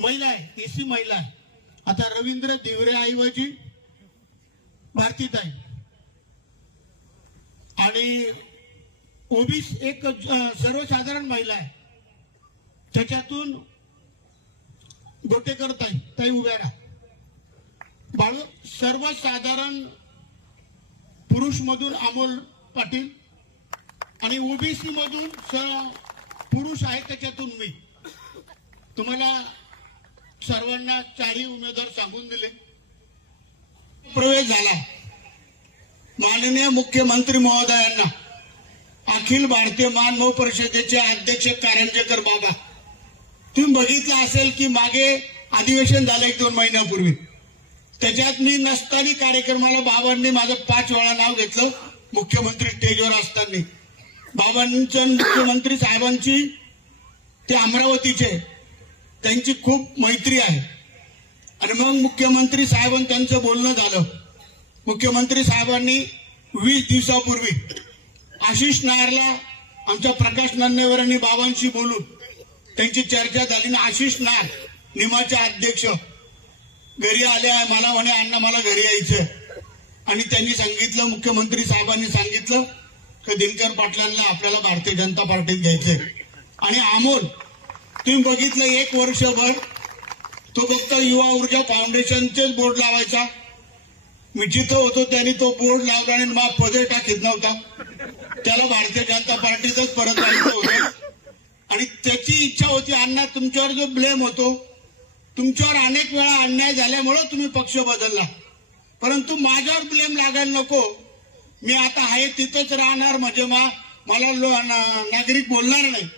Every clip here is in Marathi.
महिला आहे, एसी महिला आहे. आता रवींद्र दिवरे ऐवजी भारतीताई आणि ओबीसी एक सर्वसाधारण महिला आहे, त्याच्यातून गोटेकर ताई उभ्या राहा. बाळू सर्वसाधारण पुरुष मधून अमोल पाटील आणि ओबीसी मधून पुरुष आहे त्याच्यातून मी. तुम्हाला सर्वांना चारही उमेदवार सांगून दिले. प्रवेश झाला. माननीय मुख्यमंत्री महोदयांना, अखिल भारतीय मानव परिषदेचे अध्यक्ष कारंजेकर बाबा, तुम्ही बघितलं असेल की मागे अधिवेशन झालं 1-2 महिन्यापूर्वी, त्याच्यात मी नसताना कार्यक्रमाला बाबांनी माझं 5 वेळा नाव घेतलं. मुख्यमंत्री स्टेजवर असताना बाबांचं, मुख्यमंत्री साहेबांची, ते अमरावतीचे, त्यांची खूप मैत्री आहे. आणि मग मुख्यमंत्री साहेबांनी त्यांचं बोलणं झालं. मुख्यमंत्री साहेबांनी 20 दिवसापूर्वी आशिष नायरला, आमच्या प्रकाश नान्नेवर आणि बाबांशी बोलून त्यांची चर्चा झाली. आणि आशिष नायर निमाचे अध्यक्ष घरी आले आहे. मला म्हणे अण्णा मला घरी यायचं. आणि त्यांनी सांगितलं, मुख्यमंत्री साहेबांनी सांगितलं की दिनकर पाटलांना आपल्याला भारतीय जनता पार्टीत घ्यायचंय. आणि अमोल, तुम्ही बघितलं 1 वर्षभर तो फक्त युवा ऊर्जा फाउंडेशनचेच बोर्ड लावायचा. मी जिथं होतो त्यांनी तो बोर्ड लावला आणि मग पदे टाकीत नव्हता. त्याला भारतीय जनता पार्टीतच परत जायचं होतं. आणि त्याची इच्छा होती, अण्णा तुमच्यावर जो ब्लेम होतो, तुमच्यावर अनेक वेळा अन्याय झाल्यामुळे तुम्ही पक्ष बदलला, परंतु माझ्यावर ब्लेम लागायला नको. मी आता आहे तिथंच राहणार, म्हणजे मला नागरिक बोलणार नाही.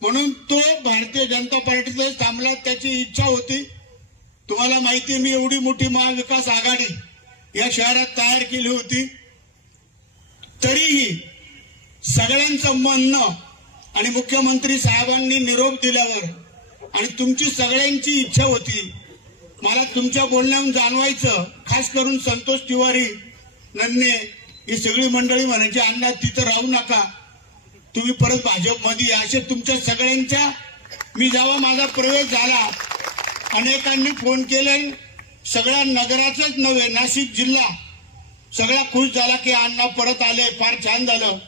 म्हणून तो भारतीय जनता पार्टीतच थांबला. त्याची इच्छा होती. तुम्हाला माहिती, मी एवढी मोठी महाविकास आघाडी या शहरात तयार केली होती, तरीही सगळ्यांचं म्हणणं आणि मुख्यमंत्री साहेबांनी निरोप दिल्यावर आणि तुमची सगळ्यांची इच्छा होती, मला तुमच्या बोलण्यावरून जाणवायचं. खास करून संतोष तिवारी, नन्ने, ही सगळी मंडळी म्हणायची अण्णा तिथं राहू नका, तुम्ही परत भाजपमध्ये या. असे तुमच्या सगळ्यांच्या, मी जेव्हा माझा प्रवेश झाला अनेकांनी फोन केले. सगळ्या नगराचंच नव्हे, नाशिक जिल्हा सगळा खुश झाला की अण्णा परत आले, फार छान झालं.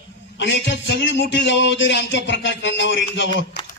आणि याच्यात सगळी मोठी जबाबदारी आमच्या प्रकाश नान्नेवर येऊन